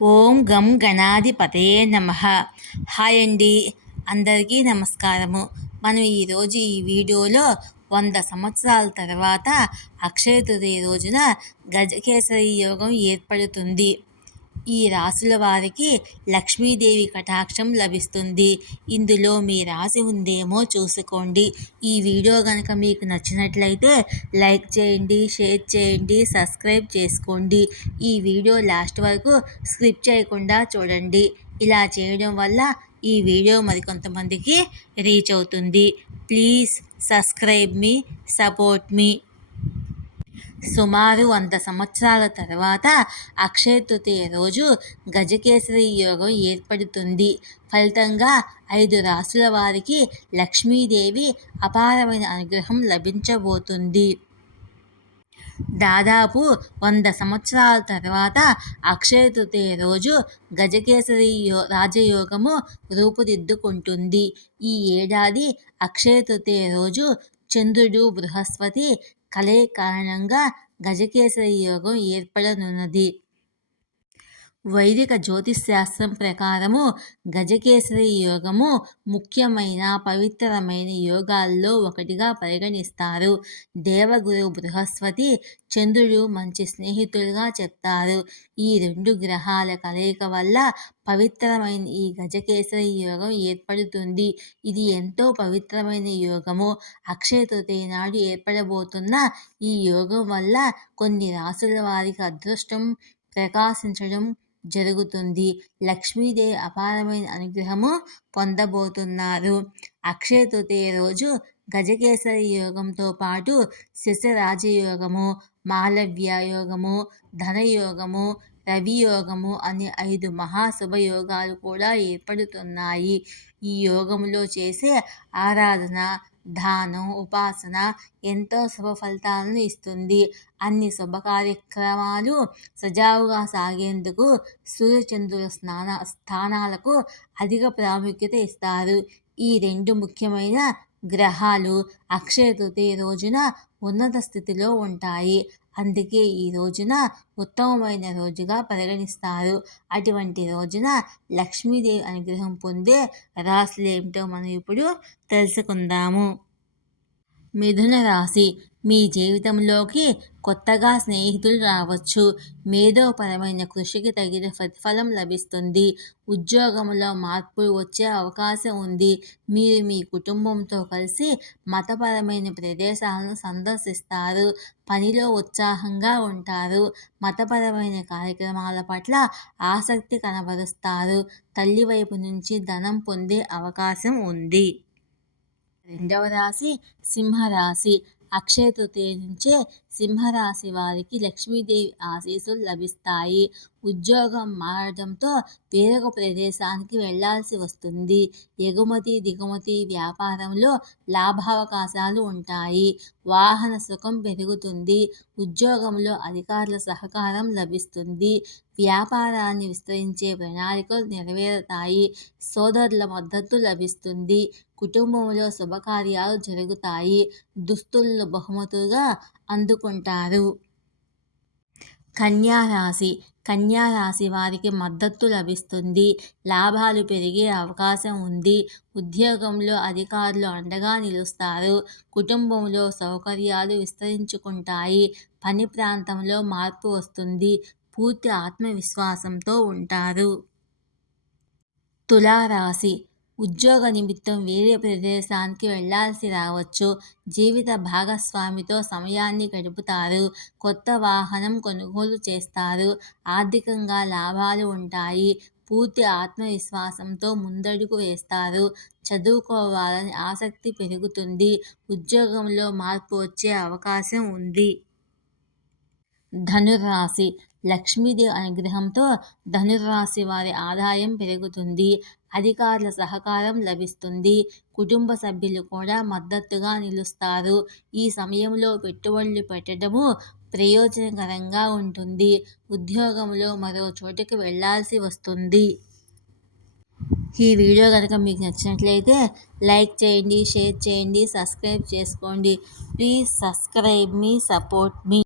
ఓం గం గణాధిపతయే నమః. హాయ్ అండి, అందరికీ నమస్కారము. మనం ఈరోజు ఈ వీడియోలో 100 సంవత్సరాల తర్వాత అక్షయ తృతీయ రోజున గజకేసరి యోగం ఏర్పడుతుంది. ఈ రాశుల వారికి లక్ష్మీదేవి కటాక్షం లభిస్తుంది. ఇందులో మీ రాశి ఉందేమో చూసుకోండి. ఈ వీడియో కనుక మీకు నచ్చినట్లయితే లైక్ చేయండి, షేర్ చేయండి, సబ్స్క్రైబ్ చేసుకోండి. ఈ వీడియో లాస్ట్ వరకు స్కిప్ చేయకుండా చూడండి. ఇలా చేయడం వల్ల ఈ వీడియో మరికొంతమందికి రీచ్ అవుతుంది. ప్లీజ్ సబ్స్క్రైబ్ మీ, సపోర్ట్ మీ. సుమారు 100 సంవత్సరాల తర్వాత అక్షయ తృతీయ రోజు గజకేసరి యోగం ఏర్పడుతుంది. ఫలితంగా 5 రాశుల వారికి లక్ష్మీదేవి అపారమైన అనుగ్రహం లభించబోతుంది. దాదాపు 100 సంవత్సరాల తర్వాత అక్షయ తృతీయ రోజు గజకేసరి రాజయోగము రూపుదిద్దుకుంటుంది. ఈ ఏడాది అక్షయ తృతీయ రోజు చంద్రుడు, బృహస్పతి కలయిక కారణంగా గజకేసరి యోగం ఏర్పడనున్నది. వైదిక జ్యోతిశాస్త్రం ప్రకారము గజకేసరి యోగము ముఖ్యమైన పవిత్రమైన యోగాల్లో ఒకటిగా పరిగణిస్తారు. దేవగురు బృహస్పతి, చంద్రుడు మంచి స్నేహితులుగా చెప్తారు. ఈ 2 గ్రహాల కలయిక వల్ల పవిత్రమైన ఈ గజకేసరి యోగం ఏర్పడుతుంది. ఇది ఎంతో పవిత్రమైన యోగము. అక్షయ తృతీయ నాడు ఏర్పడబోతున్న ఈ యోగం వల్ల కొన్ని రాశుల వారికి అదృష్టం ప్రకాశించడం జరుగుతుంది. లక్ష్మీదేవి అపారమైన అనుగ్రహము పొందబోతున్నారు. అక్షయ తృతీయ రోజు గజకేసరి యోగంతో పాటు శశరాజయోగము, మాలవ్య యోగము, ధనయోగము, రవియోగము అనే 5 మహాశుభయోగాలు కూడా ఏర్పడుతున్నాయి. ఈ యోగంలో చేసే ఆరాధన, దానం, ఉపాసన ఎంతో శుభ ఫలితాలను ఇస్తుంది. అన్ని శుభ కార్యక్రమాలు సజావుగా సాగేందుకు సూర్యచంద్రుల స్థానాలకు అధిక ప్రాముఖ్యత ఇస్తారు. ఈ 2 ముఖ్యమైన గ్రహాలు అక్షయ తృతీయ రోజున ఉన్నత స్థితిలో ఉంటాయి. అందుకే ఈ రోజున ఉత్తమమైన రోజుగా పరిగణిస్తారు. అటువంటి రోజున లక్ష్మీదేవి అనుగ్రహం పొందే రాశులు ఏమిటో మనం ఇప్పుడు తెలుసుకుందాము. మిథున రాశి. మీ జీవితంలోకి కొత్తగా స్నేహితులు రావచ్చు. మేధోపరమైన కృషికి తగిన ప్రతిఫలం లభిస్తుంది. ఉద్యోగంలో మార్పులు వచ్చే అవకాశం ఉంది. మీరు మీ కుటుంబంతో కలిసి మతపరమైన ప్రదేశాలను సందర్శిస్తారు. పనిలో ఉత్సాహంగా ఉంటారు. మతపరమైన కార్యక్రమాల పట్ల ఆసక్తి కనబరుస్తారు. తల్లి వైపు నుంచి ధనం పొందే అవకాశం ఉంది. 2వ రాశి సింహరాశి. అక్షయ తృతీయ నుంచే సింహరాశి వారికి లక్ష్మీదేవి ఆశీస్సులు లభిస్తాయి. ఉద్యోగం మారడంతో వేరొక ప్రదేశానికి వెళ్లాల్సి వస్తుంది. ఎగుమతి దిగుమతి వ్యాపారంలో లాభావకాశాలు ఉంటాయి. వాహన సుఖం పెరుగుతుంది. ఉద్యోగంలో అధికారుల సహకారం లభిస్తుంది. వ్యాపారాన్ని విస్తరించే ప్రణాళికలు నెరవేరుతాయి. సోదరుల మద్దతు లభిస్తుంది. కుటుంబంలో శుభకార్యాలు జరుగుతాయి. దుస్తులను బహుమతులుగా అందుకుంటారు. కన్యారాశి. కన్యారాశి వారికి మద్దతు లభిస్తుంది. లాభాలు పెరిగే అవకాశం ఉంది. ఉద్యోగంలో అధికారులు అండగా నిలుస్తారు. కుటుంబంలో సౌకర్యాలు విస్తరించుకుంటాయి. పని ప్రాంతంలో మార్పు వస్తుంది. పూర్తి ఆత్మవిశ్వాసంతో ఉంటారు. తులారాశి. ఉద్యోగ నిమిత్తం వేరే ప్రదేశానికి వెళ్లాల్సి రావచ్చు. జీవిత భాగస్వామితో సమయాన్ని గడుపుతారు. కొత్త వాహనం కొనుగోలు చేస్తారు. ఆర్థికంగా లాభాలు ఉంటాయి. పూర్తి ఆత్మవిశ్వాసంతో ముందడుగు వేస్తారు. చదువుకోవాలని ఆసక్తి పెరుగుతుంది. ఉద్యోగంలో మార్పు వచ్చే అవకాశం ఉంది. ధనుర్రాశి. లక్ష్మీదేవి అనుగ్రహంతో ధనుర్రాశి వారి ఆదాయం పెరుగుతుంది. అధికారుల సహకారం లభిస్తుంది. కుటుంబ సభ్యులు కూడా మద్దతుగా నిలుస్తారు. ఈ సమయంలో పెట్టుబడులు పెట్టడము ప్రయోజనకరంగా ఉంటుంది. ఉద్యోగంలో మరో చోటుకి వెళ్లాల్సి వస్తుంది. ఈ వీడియో కనుక మీకు నచ్చినట్లయితే లైక్ చేయండి, షేర్ చేయండి, సబ్స్క్రైబ్ చేసుకోండి. Please subscribe me, support me.